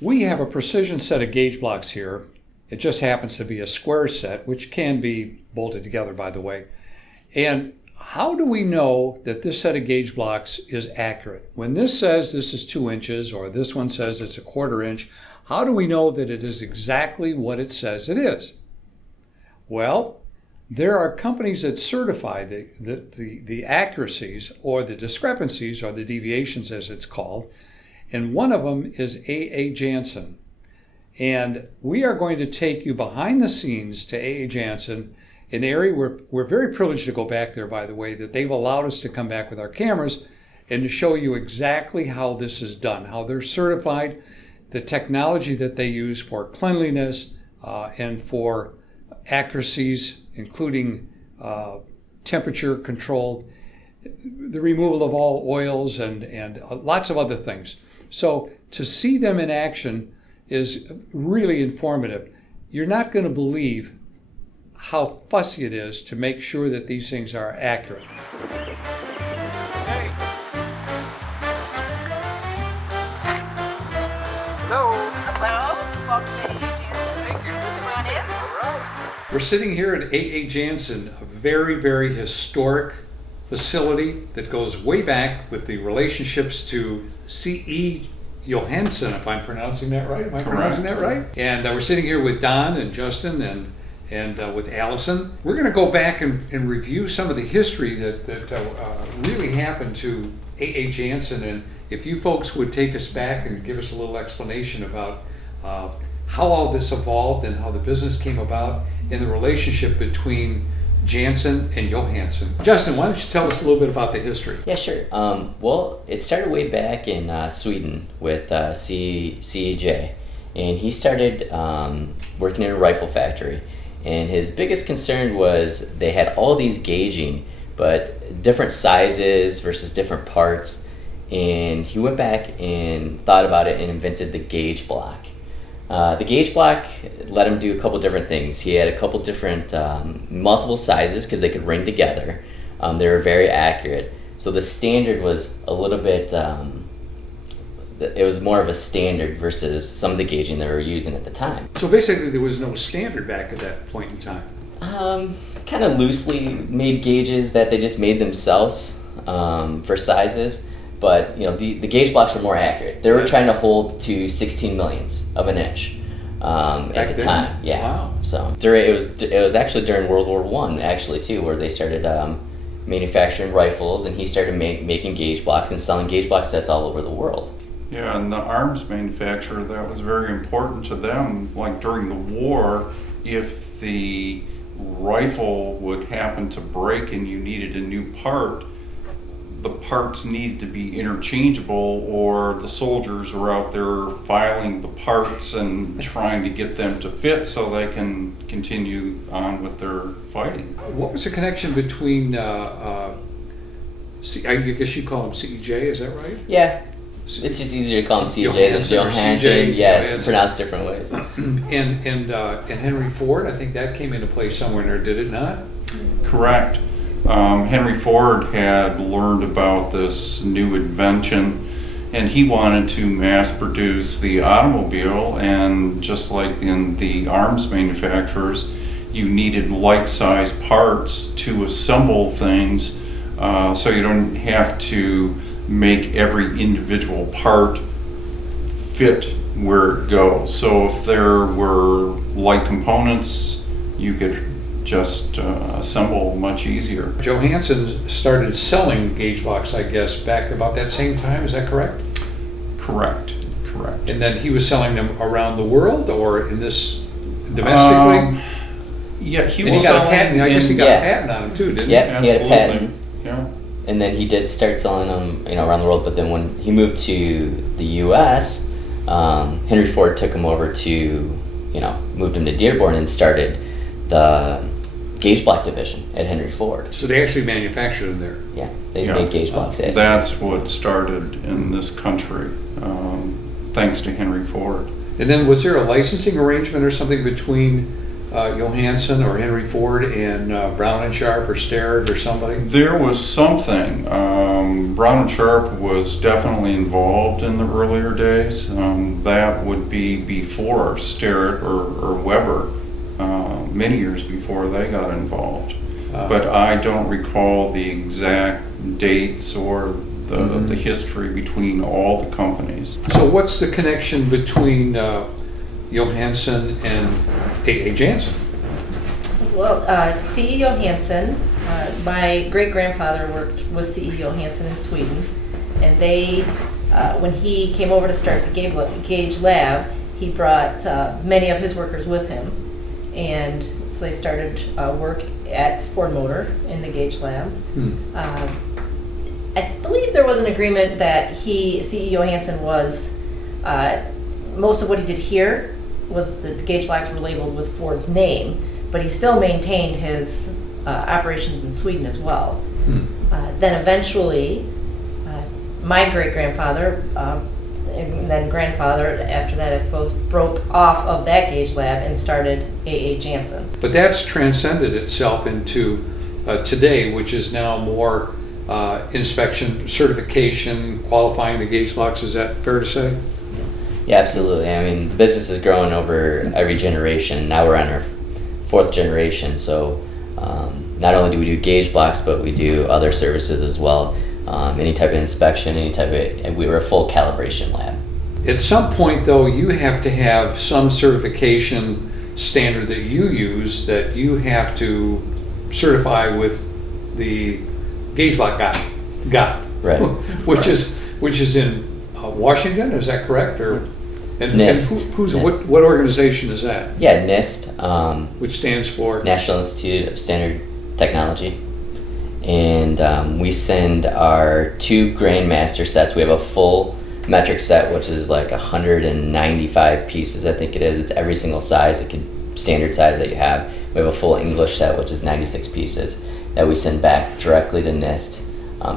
We have a precision set of gauge blocks here. It just happens to be a square set, which can be bolted together, by the way. And how do we know that this set of gauge blocks is accurate? When this says this is 2 inches or this one says it's a 1/4 inch, how do we know that it is exactly what it says it is? Well, there are companies that certify the accuracies or the discrepancies or the deviations as it's called, and one of them is Jansson. And we are going to take you behind the scenes to Jansson, an area where we're very privileged to go back there, by the way, that they've allowed us to come back with our cameras and to show you exactly how this is done, how they're certified, the technology that they use for cleanliness and for accuracies, including temperature control, the removal of all oils and lots of other things. So to see them in action is really informative. You're not going to believe how fussy it is to make sure that these things are accurate. Hey. Hello. Hello. Welcome to Jansson. Thank you. Come on in. All right. We're sitting here at Jansson, a very, very historic facility that goes way back with the relationships to C.E. Hanson, if I'm pronouncing that right. Am I pronouncing that right? And we're sitting here with Don and Justin and with Allison. We're going to go back and review some of the history that really happened to Jansson. And if you folks would take us back and give us a little explanation about how all this evolved and how the business came about and the relationship between Jansson and Hanson. Justin, why don't you tell us a little bit about the history? Yeah, sure. Well, it started way back in Sweden with CEJ, and he started working in a rifle factory. And his biggest concern was they had all these gauging, but different sizes versus different parts. And he went back and thought about it and invented the gauge block. The gauge block let him do a couple different things. He had a couple different multiple sizes because they could ring together. They were very accurate. So the standard was a little bit, it was more of a standard versus some of the gauging they were using at the time. So basically there was no standard back at that point in time. Kind of loosely made gauges that they just made themselves for sizes. But the gauge blocks were more accurate. They were trying to hold to 16 millionths of an inch at the time. Yeah. Wow. So it was actually during World War I actually too, where they started manufacturing rifles, and he started making gauge blocks and selling gauge block sets all over the world. Yeah, and the arms manufacturer, that was very important to them. Like during the war, if the rifle would happen to break and you needed a new part, the parts needed to be interchangeable, or the soldiers were out there filing the parts and trying to get them to fit so they can continue on with their fighting. What was the connection between, I guess you call him CEJ, is that right? Yeah. It's just easier to call him CJ than Hanson. Yeah, it's pronounced different ways. And Henry Ford, I think that came into play somewhere in there, did it not? Correct. Henry Ford had learned about this new invention, and he wanted to mass produce the automobile, and just like in the arms manufacturers, you needed like-size parts to assemble things, so you don't have to make every individual part fit where it goes. So if there were like components, you could just assemble much easier. Hanson started selling gauge blocks, I guess, back about that same time, is that correct? Correct. And then he was selling them around the world, or in this domestically? Yeah, he and was he got a patent. I guess he got yeah. a patent on him too, didn't Yeah, he? he had a patent. Yeah. And then he did start selling them, around the world. But then when he moved to the U.S., Henry Ford took him over to, moved him to Dearborn and started the gauge block division at Henry Ford. So they actually manufactured them there. Yeah, they made gauge blocks. That's what started in this country, thanks to Henry Ford. And then was there a licensing arrangement or something between Johansson or Henry Ford and Brown and Sharp or Starrett or somebody? There was something. Brown and Sharp was definitely involved in the earlier days. That would be before Starrett or Weber, many years before they got involved. But I don't recall the exact dates or the history between all the companies. So what's the connection between Johansson and A.A. Jansson? Well, C.E. Johansson, my great-grandfather worked with C.E. Johansson in Sweden, and they, when he came over to start the Gauge Lab, he brought many of his workers with him, and so they started work at Ford Motor in the Gauge Lab. I believe there was an agreement that C.E. Johansson was, most of what he did here was the gauge blocks were labeled with Ford's name, but he still maintained his operations in Sweden as well. Then eventually, my great-grandfather, and then grandfather, after that I suppose, broke off of that gauge lab and started A.A. Jansson. But that's transcended itself into today, which is now more inspection, certification, qualifying the gauge blocks. Is that fair to say? Yeah, absolutely. I mean, the business has grown over every generation. Now we're on our fourth generation, so not only do we do gauge blocks, but we do other services as well. Any type of inspection, we were a full calibration lab. At some point, though, you have to have some certification standard that you use that you have to certify with the gauge block guy. Right. which is in Washington. Is that correct? Or and NIST. who's NIST. what organization is that? Yeah, NIST. Which stands for National Institute of Standard Technology. And we send our 2 Grandmaster sets. We have a full metric set, which is like 195 pieces, I think it is. It's every single size, standard size that you have. We have a full English set, which is 96 pieces, that we send back directly to NIST.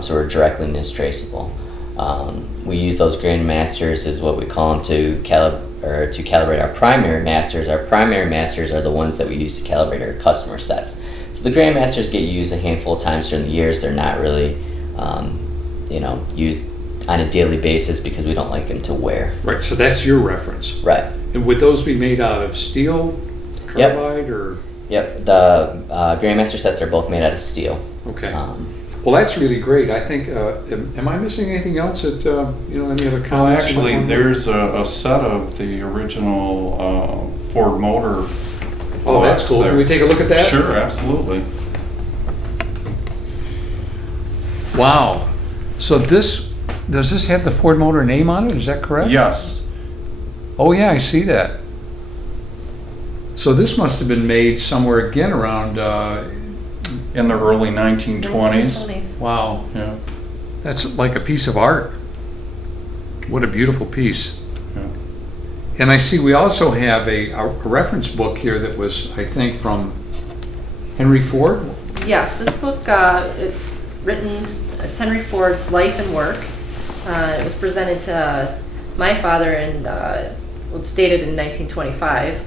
So we're directly NIST traceable. We use those Grandmasters as what we call them to calibrate our primary masters. Our primary masters are the ones that we use to calibrate our customer sets. So the Grandmasters get used a handful of times during the years. They're not really, used on a daily basis because we don't like them to wear. right. So that's your reference. Right. And would those be made out of steel, carbide, or? Yep. The Grandmaster sets are both made out of steel. Okay. Well, that's really great. I think. Am I missing anything else? Any other comments? Well, actually, there's a set of the original Ford Motor. Oh, that's cool. There. Can we take a look at that? Sure, absolutely. Wow. So does this have the Ford Motor name on it? Is that correct? Yes. Oh yeah, I see that. So this must have been made somewhere again around. In the early 1920s. Wow. Yeah. That's like a piece of art. What a beautiful piece. Yeah. And I see we also have a reference book here that was, I think, from Henry Ford. Yes, this book, it's Henry Ford's life and work. It was presented to my father it's dated in 1925,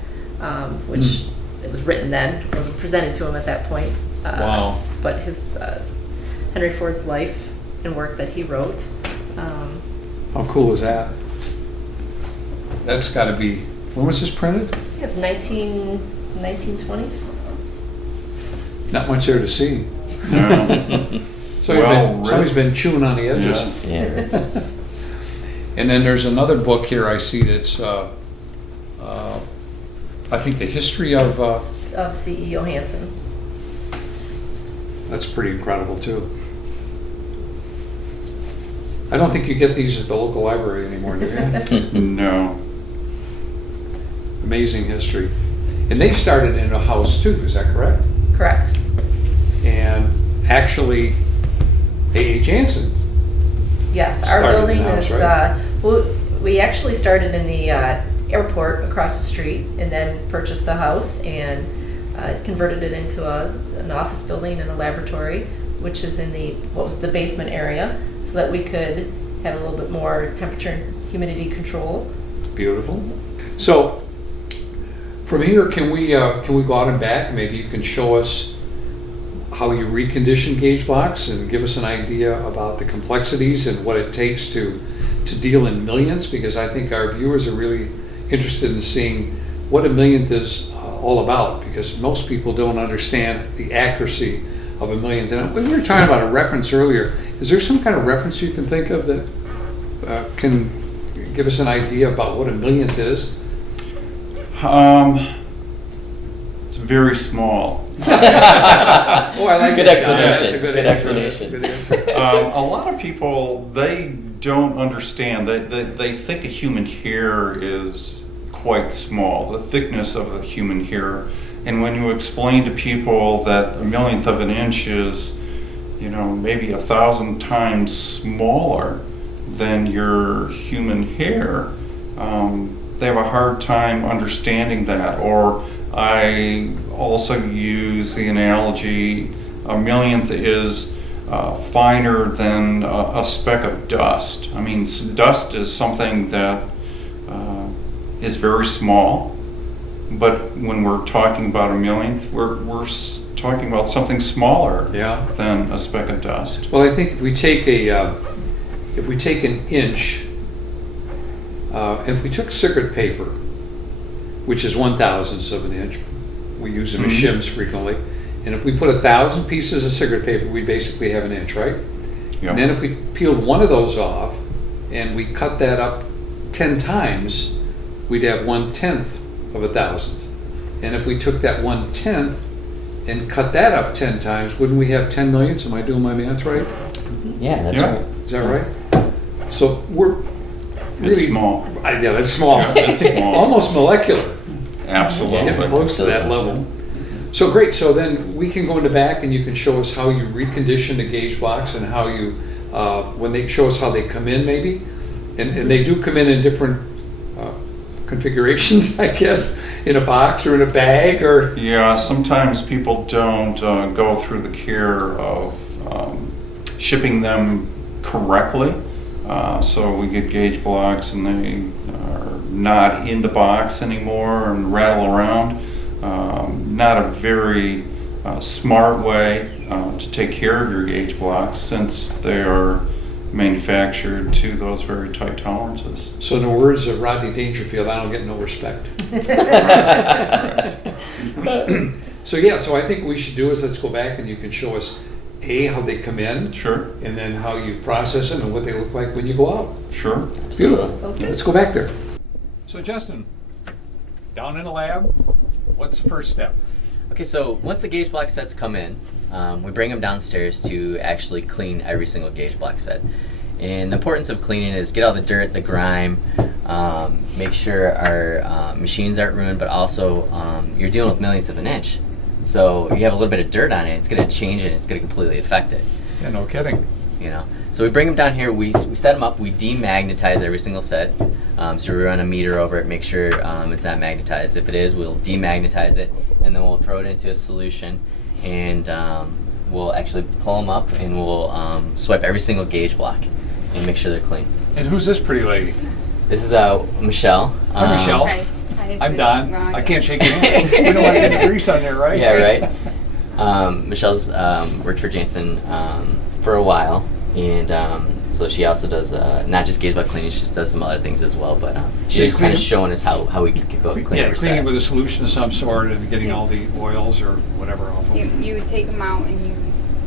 which it was written then, or presented to him at that point. Wow. But his Henry Ford's life and work that he wrote. How cool is that? That's got to be, when was this printed? It's 1920s. Not much there to see. No. Somebody's been chewing on the edges. Yeah. Yeah. And then there's another book here I see that's, I think, the history of... Of C.E. Johansson. That's pretty incredible, too. I don't think you get these at the local library anymore, do you? No. Amazing history. And they started in a house, too, is that correct? Correct. And actually, A.A. Jansson. Yes, our Started building in the house, is, right? we actually started in the airport across the street and then purchased a house and converted it into an office building and a laboratory, which is in what was the basement area, so that we could have a little bit more temperature and humidity control. Beautiful. So, From here, can we go out and back? Maybe you can show us how you recondition gauge blocks and give us an idea about the complexities and what it takes to deal in millionths, because I think our viewers are really interested in seeing what a millionth is all about, because most people don't understand the accuracy of a millionth. And we were talking about a reference earlier. Is there some kind of reference you can think of that can give us an idea about what a millionth is? It's very small. Oh, I like Good that. explanation. That's a Good answer. explanation. Good answer. A lot of people, they don't understand. They think a human hair is quite small, the thickness of a human hair. And when you explain to people that a millionth of an inch is, maybe 1,000 times smaller than your human hair, they have a hard time understanding that. Or I also use the analogy, a millionth is finer than a speck of dust. I mean, dust is something that is very small, but when we're talking about a millionth, we're talking about something smaller than a speck of dust. Well, I think if we take an inch, if we took circuit paper, which is 1/1000th of an inch, we use them as shims frequently, and if we put 1,000 pieces of cigarette paper, we basically have an inch, right? Yep. And then if we peeled one of those off and we cut that up 10 times, we'd have 1/10 of 1,000th. And if we took that 1/10 and cut that up 10 times, wouldn't we have 10 millionths? Am I doing my math right? Yeah, that's Yeah. right. Is that right? So we're really It's small. Yeah, that's small. Yeah, it's small. Almost molecular. Absolutely. Getting close to that level. So great. So then we can go in the back and you can show us how you recondition the gauge blocks and how you, when they show us how they come in maybe. And they do come in different configurations, I guess, in a box or in a bag or. Yeah, sometimes people don't go through the care of shipping them correctly. So we get gauge blocks and they are not in the box anymore and rattle around. Not a very smart way to take care of your gauge blocks, since they are manufactured to those very tight tolerances. So in the words of Rodney Dangerfield, I don't get no respect. So I think what we should do is let's go back and you can show us how they come in. Sure. And then how you process them and what they look like when you go out. Sure. Beautiful. Sounds good. Let's go back there. So Justin, down in the lab, what's the first step? Okay, so once the gauge block sets come in, we bring them downstairs to actually clean every single gauge block set. And the importance of cleaning is get all the dirt, the grime, make sure our machines aren't ruined, but also you're dealing with millionths of an inch. So you have a little bit of dirt on it, it's going to change it, it's going to completely affect it. Yeah, no kidding. So we bring them down here, we set them up, we demagnetize every single set. So we run a meter over it, make sure it's not magnetized. If it is, we'll demagnetize it, and then we'll throw it into a solution, and we'll actually pull them up, and we'll swipe every single gauge block and make sure they're clean. And who's this pretty lady? This is Michelle. Hi, Michelle. Hi. I'm Don. I can't shake your hand. We don't want to get the grease on there, right? Yeah, right. Michelle's worked for Jansson for a while, and so she also does not just gauge block cleaning, she does some other things as well, but she's just kind of showing us how we can go clean every cleaning set. with a solution of some sort and getting Yes. all the oils or whatever off of them. You would take them out and you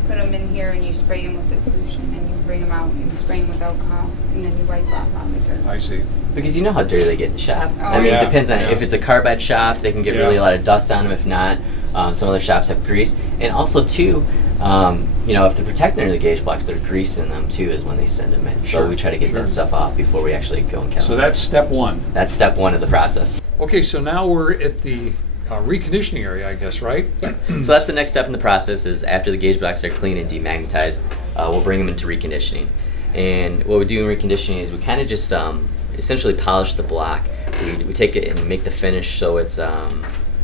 put them in here and you spray them with the solution, and you bring them out and you spray them with alcohol, and then you wipe off all the dirt. I see. Because you know how dirty they get in the shop. Oh, I mean, yeah. it depends on Yeah. if it's a carbide shop, they can get really Yeah. a lot of dust on them. If not, some other shops have grease. And also, too, if they're protecting the gauge blocks, they're greasing them, too, is when they send them in. Sure, So we try to get sure. that stuff off before we actually go and count. So that's step one. That's step one of the process. Okay, so now we're at the reconditioning area, I guess, right? So that's the next step in the process is after the gauge blocks are clean and demagnetized, we'll bring them into reconditioning. And what we do in reconditioning is we kind of just essentially polish the block. We take it and make the finish so it's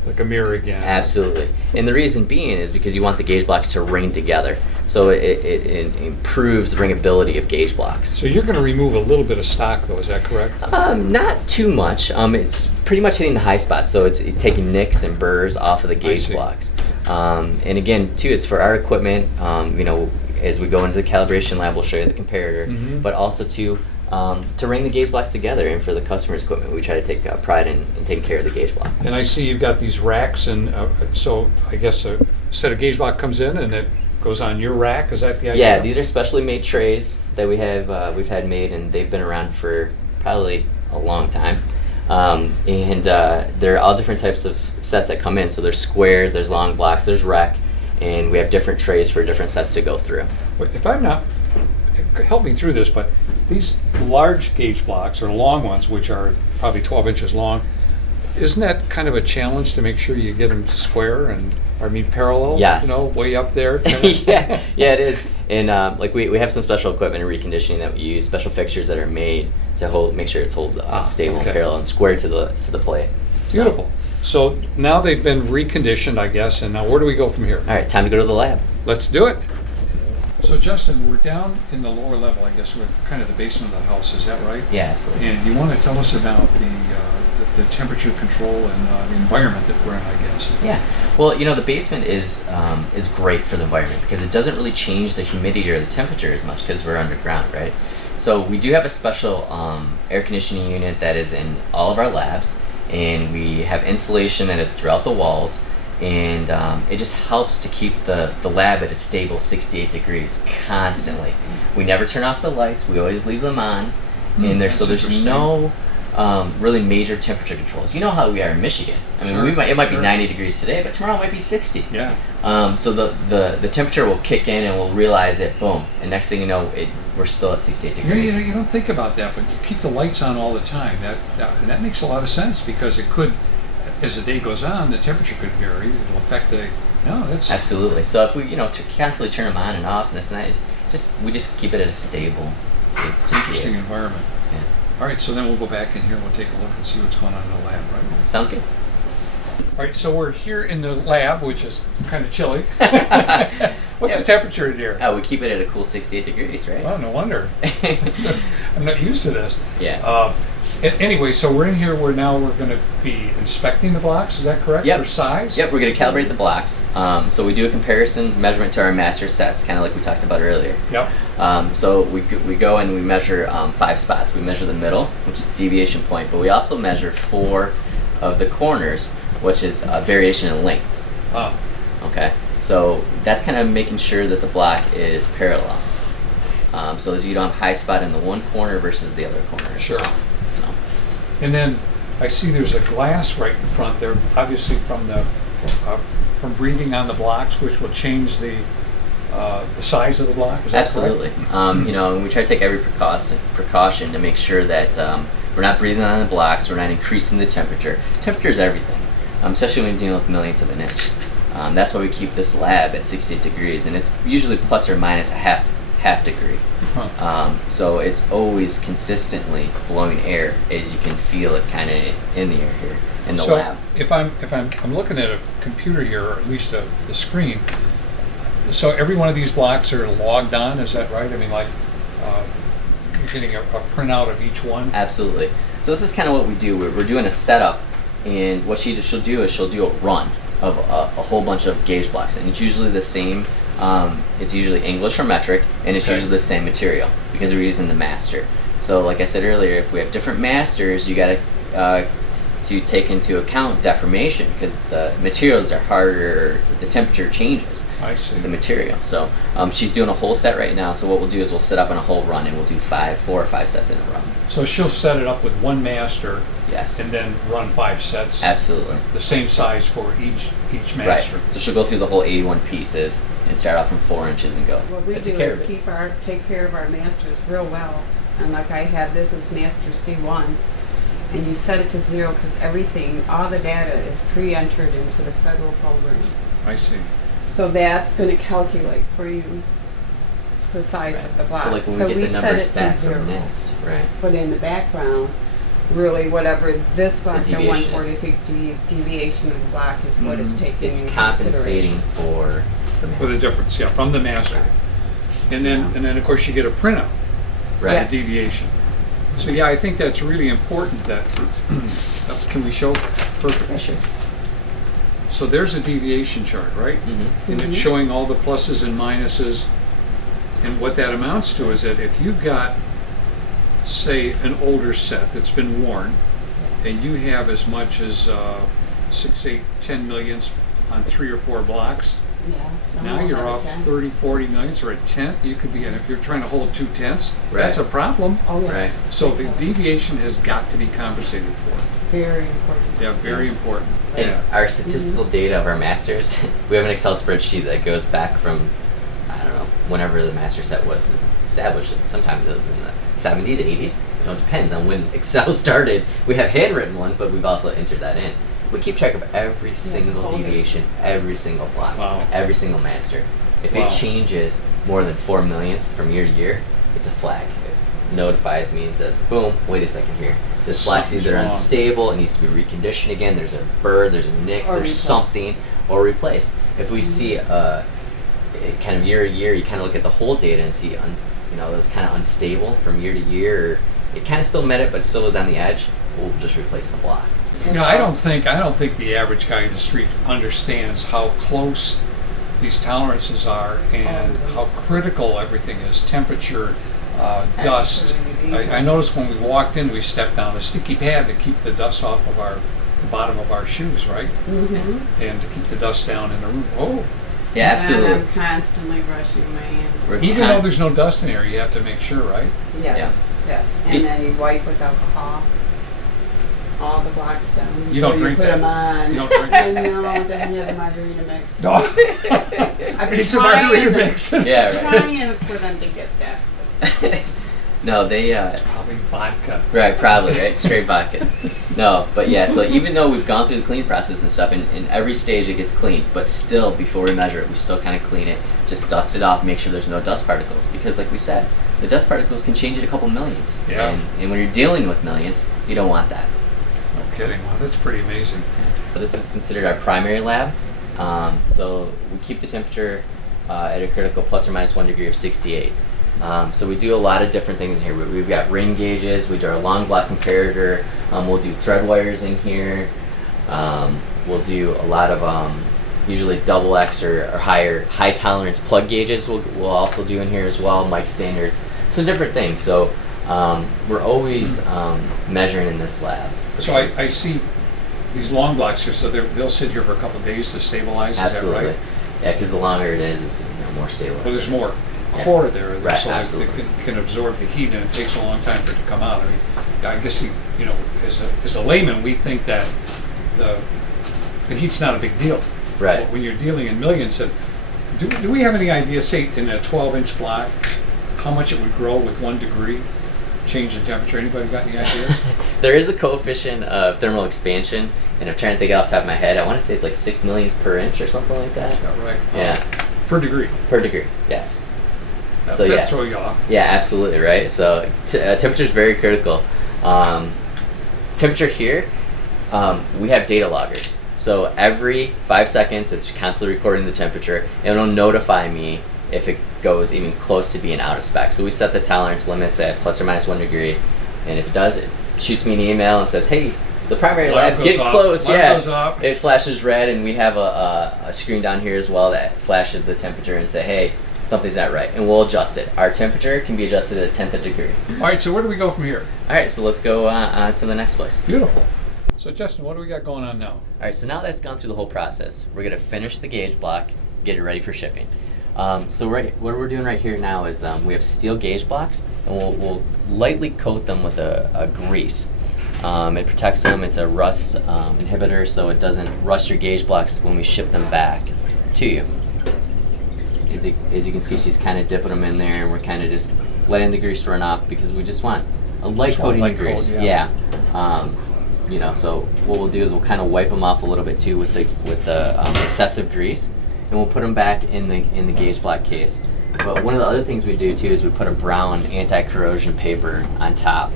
Like a mirror again. absolutely. And the reason being is because you want the gauge blocks to ring together. So it improves wringability of gauge blocks. So you're going to remove a little bit of stock, though, is that correct? Not too much. It's pretty much hitting the high spots, so it's taking nicks and burrs off of the gauge blocks. And again, too, it's for our equipment. As we go into the calibration lab, we'll show you the comparator, but also to ring the gauge blocks together, and for the customer's equipment, we try to take pride in taking care of the gauge block. And I see you've got these racks, and so I guess a set of gauge block comes in and it goes on your rack. Is that the idea? Yeah, these are specially made trays that we've had made, and they've been around for probably a long time. And there are all different types of sets that come in. So there's square, there's long blocks, there's rack, and we have different trays for different sets to go through. If I'm not, help me through this, but these large gauge blocks, or long ones, which are probably 12 inches long, isn't that kind of a challenge to make sure you get them to square and, parallel? Yes. Way up there? yeah, it is. And we have some special equipment in reconditioning that we use, special fixtures that are made to make sure it's stable and parallel and square to the plate. Beautiful. So now they've been reconditioned, I guess, and now where do we go from here? All right, time to go to the lab. Let's do it. So Justin, we're down in the lower level, I guess, we're kind of the basement of the house, is that right? Yeah, absolutely. And you want to tell us about the temperature control and the environment that we're in, I guess. Yeah. Well, the basement is great for the environment because it doesn't really change the humidity or the temperature as much because we're underground, right? So we do have a special air conditioning unit that is in all of our labs, and we have insulation that is throughout the walls. And it just helps to keep the lab at a stable 68 degrees constantly. We never turn off the lights. We always leave them on. And there's no really major temperature controls. You know how we are in Michigan. It might be 90 degrees today, but tomorrow it might be 60. Yeah. So the temperature will kick in, and we'll realize it. Boom. And next thing you know, we're still at 68 degrees. You don't think about that, but you keep the lights on all the time. That makes a lot of sense because it could. As the day goes on, the temperature could vary. It'll affect that's absolutely. So if we, to constantly turn them on and off and this and that, we just keep it at a stable. It's an interesting environment. Yeah. All right, so then we'll go back in here. We'll take a look and see what's going on in the lab, right? Sounds good. All right, so we're here in the lab, which is kind of chilly. What's the temperature in here? We keep it at a cool 68 degrees, right? Oh, no wonder. I'm not used to this. Yeah. Anyway, so we're in here where now we're going to be inspecting the blocks, is that correct? Yep. For size? Yep, we're going to calibrate the blocks. So we do a comparison measurement to our master sets, kind of like we talked about earlier. Yep. So we go and we measure 5 spots. We measure the middle, which is the deviation point, but we also measure 4 of the corners, which is variation in length. Ah. Okay, so that's kind of making sure that the block is parallel. So as you don't have high spot in the one corner versus the other corner. Sure. So. And then I see there's a glass right in front there, obviously from from breathing on the blocks, which will change the size of the block. Is that absolutely? Correct? And we try to take every precaution to make sure that we're not breathing on the blocks, we're not increasing the temperature. Temperature is everything, especially when you're dealing with millionths of an inch. That's why we keep this lab at 68 degrees, and it's usually plus or minus a half degree. Huh. So it's always consistently blowing air, as you can feel it kind of in the air here in the lab. If I'm looking at a computer here, or at least the screen, so every one of these blocks are logged on. Is that right? You're getting a printout of each one. Absolutely. So this is kind of what we do. We're doing a setup, and what she'll do is she'll do a run of a whole bunch of gauge blocks, and it's usually the same. It's usually English or metric, and it's usually the same material because we're using the master. So like I said earlier, if we have different masters, you got to take into account deformation because the materials are harder, the temperature changes. I see. The material. So she's doing a whole set right now, so what we'll do is we'll set up in a whole run, and we'll do 4 or 5 sets in a run. So she'll set it up with one master. Yes. And then run 5 sets. Absolutely. The same size for each master. Right. So she'll go through the whole 81 pieces and start off from 4 inches and go. What we do is take care of our masters real well. And like I have, this is master C1. And you set it to 0 because all the data is pre-entered into the federal program. I see. So that's going to calculate for you the size of the block. So like when we get the numbers back from NIST, right? But in the background, really whatever this block, the deviation 143 deviation of the block is what it's taking It's into compensating consideration. for the For the difference, from the master. and then of course you get a printout, Right. Yes. the deviation. So yeah, I think that's really important. That can we show? Perfect. Yeah, sure. So there's a deviation chart, right? Mm-hmm. And it's showing all the pluses and minuses. And what that amounts to is that if you've got, say, an older set that's been worn, and you have as much as 6, 8, 10 millions on 3 or 4 blocks, Yeah, some now will you're have a off 10. 30, 40 millions, or a tenth. You could be, and if you're trying to hold 2/10, Right. that's a problem. Oh, yeah. Right. So the deviation has got to be compensated for. Very important. Yeah, very important. And Yeah. our statistical data of our masters, we have an Excel spreadsheet that goes back from, I don't know, whenever the master set was established. Sometimes it was in the 70s, 80s. You know, it depends on when Excel started. We have handwritten ones, but we've also entered that in. We keep track of every single whole deviation, every single block, Wow. every single master. If Wow. it changes more than 4 millionths from year to year, it's a flag. It notifies me and says, boom, wait a second here. This block's Something's either wrong. unstable, it needs to be reconditioned again, there's a burr, there's a nick, Or there's replaced. something, or replaced. If we see kind of year to year, you kind of look at the whole data and see, it's kind of unstable from year to year, or it kind of still met it, but still was on the edge, we'll just replace the block. You know, I don't think the average guy in the street understands how close these tolerances are and how critical everything is. Temperature, dust. I noticed when we walked in, we stepped down a sticky pad to keep the dust off of the bottom of our shoes, right? Mm-hmm. And to keep the dust down in the room. Oh, Yeah, absolutely. And I'm constantly brushing my hand. We're even though const- there's no dust in there, you have to make sure, right? Yes, yes. It- And then you wipe with alcohol. All the blocks down. You don't before drink put that. them on. You don't drink I know, it doesn't have the margarita mix. No. I've been It's a margarita trying mix. Yeah, right. trying for them to get that. No, they, It's probably vodka. right, probably, right? Straight vodka. No, but yeah, so even though we've gone through the cleaning process and stuff, and in every stage it gets cleaned, but still, before we measure it, we still kind of clean it, just dust it off, make sure there's no dust particles, because like we said, the dust particles can change it a couple millions. Yeah. And when you're dealing with millions, you don't want that. No kidding. Wow, that's pretty amazing. This is considered our primary lab. So we keep the temperature at a critical plus or minus 1 degree of 68. So we do a lot of different things in here. We've got ring gauges, we do our long block comparator, we'll do thread wires in here, we'll do a lot of usually double X or high tolerance plug gauges we'll also do in here as well, mic standards, some different things. So we're always measuring in this lab. So I see these long blocks here, so they'll sit here for a couple of days to stabilize, Absolutely. is that right? Yeah, because the longer it is, it's more stable. Well, there's more core there, Right, so that absolutely. it can absorb the heat, and it takes a long time for it to come out. I mean, I guess as a layman, we think that the heat's not a big deal. Right. But when you're dealing in millions, do we have any idea, say, in a 12-inch block, how much it would grow with 1 degree change in temperature? Anybody got any ideas? There is a coefficient of thermal expansion, and I'm trying to think it off the top of my head. I want to say it's like 6 millions per inch or something like that. Is that right? Yeah. Per degree. Per degree, yes. So, That'd yeah. throw you off. Yeah, absolutely, right? So temperature is very critical. Temperature here, we have data loggers. So every 5 seconds, it's constantly recording the temperature, and it'll notify me if it goes even close to being out of spec. So we set the tolerance limits at plus or minus 1 degree, and if it does, it shoots me an email and says, hey, the primary Alarm lab's goes getting off. close. Alarm Yeah, goes off. it flashes red, and we have a screen down here as well that flashes the temperature and say, hey, something's not right, and we'll adjust it. Our temperature can be adjusted at a tenth of a degree. All right, so where do we go from here? All right, so let's go on to the next place. Beautiful. So, Justin, what do we got going on now? All right, so now that's gone through the whole process, we're going to finish the gauge block, get it ready for shipping. So what we're doing right here now is we have steel gauge blocks, and we'll lightly coat them with a grease. It protects them. It's a rust inhibitor, so it doesn't rust your gauge blocks when we ship them back to you. As you can see, she's kind of dipping them in there, and we're kind of just letting the grease run off because we just want a light Just want a coating light of grease. coat, yeah. So what we'll do is we'll kind of wipe them off a little bit too with the excessive grease, and we'll put them back in the gauge block case. But one of the other things we do too is we put a brown anti-corrosion paper on top.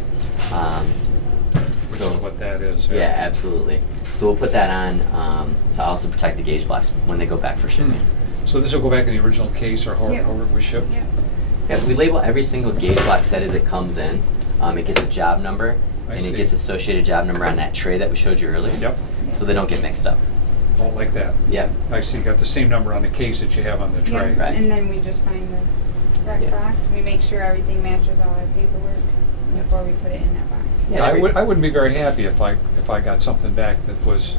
Which is what that is. Yeah, absolutely. So we'll put that on to also protect the gauge blocks when they go back for shipping. So this will go back in the original case or however Yeah. we ship? Yeah. Yeah, we label every single gauge block set as it comes in. It gets a job number, and see. it gets associated job number on that tray that we showed you earlier. Yep. So they don't get mixed up. Oh, like that. Yep. I see. You got the same number on the case that you have on the tray. Yeah, Right. and then we just find the correct Yeah. box. We make sure everything matches all our paperwork before we put it in that box. Yeah, I wouldn't be very happy if I got something back that was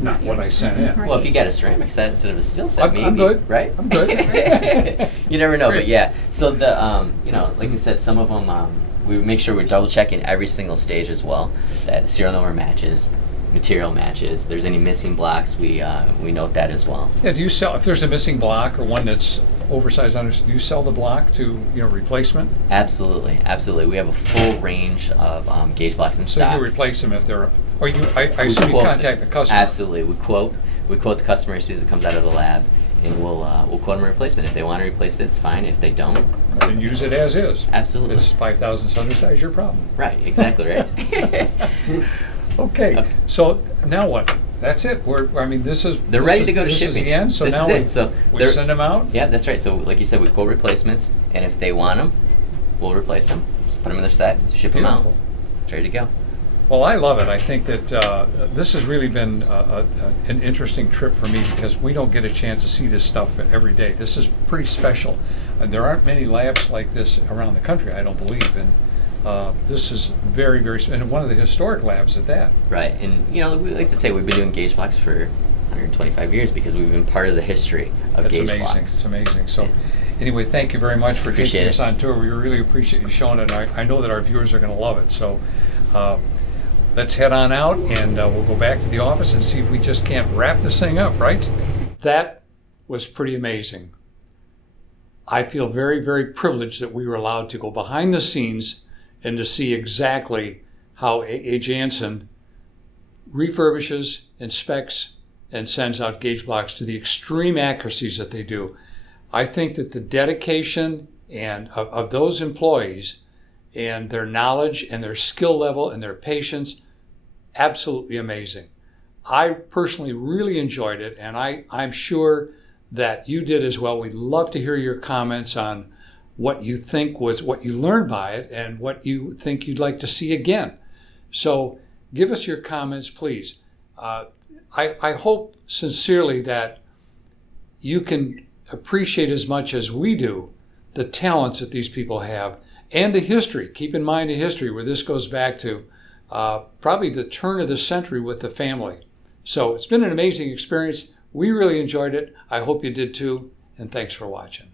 not what I sent in. Right. Well, if you got a ceramic set instead of a steel set, maybe. I'm good. Right? I'm good. You never know, but yeah. So the like you said, some of them we make sure we're double checking every single stage as well. That serial number matches, material matches. There's any missing blocks, we note that as well. Yeah. Do you sell if there's a missing block or one that's oversized under? Do you sell the block to replacement? Absolutely. We have a full range of gauge blocks in So stock. you replace them if they're, or you? I We assume you quote contact the customer. Absolutely. We quote the customer as soon as it comes out of the lab, and we'll quote them a replacement. If they want to replace it, it's fine. If they don't, And use it as is. absolutely. It's 5,000 undersize your problem. Right. Exactly right. Okay. So now what? That's it. This is. They're ready to go to This is shipping. the end. So This now is it. So we they're- send them out. Yeah, that's right. So like you said, we quote replacements, and if they want them, we'll replace them. Just put them in their set, ship them out. Beautiful. It's ready to go. Well, I love it. I think that this has really been an interesting trip for me because we don't get a chance to see this stuff every day. This is pretty special. There aren't many labs like this around the country, I don't believe. And this is very, very, and one of the historic labs at that. Right, and we like to say we've been doing gauge blocks for 125 years because we've been part of the history of That's gauge amazing. blocks. It's amazing. So, anyway, thank you very much for Appreciate taking it. us on tour. We really appreciate you showing it. I know that our viewers are going to love it. So, let's head on out and we'll go back to the office and see if we just can't wrap this thing up, right? That was pretty amazing. I feel very, very privileged that we were allowed to go behind the scenes and to see exactly how A. Jansson refurbishes, inspects, and sends out gauge blocks to the extreme accuracies that they do. I think that the dedication and of those employees and their knowledge and their skill level and their patience, absolutely amazing. I personally really enjoyed it, and I'm sure that you did as well. We'd love to hear your comments on what you think was what you learned by it and what you think you'd like to see again. So give us your comments, please. I hope sincerely that you can appreciate as much as we do the talents that these people have and the history. Keep in mind the history where this goes back to probably the turn of the century with the family. So it's been an amazing experience. We really enjoyed it. I hope you did too, and thanks for watching.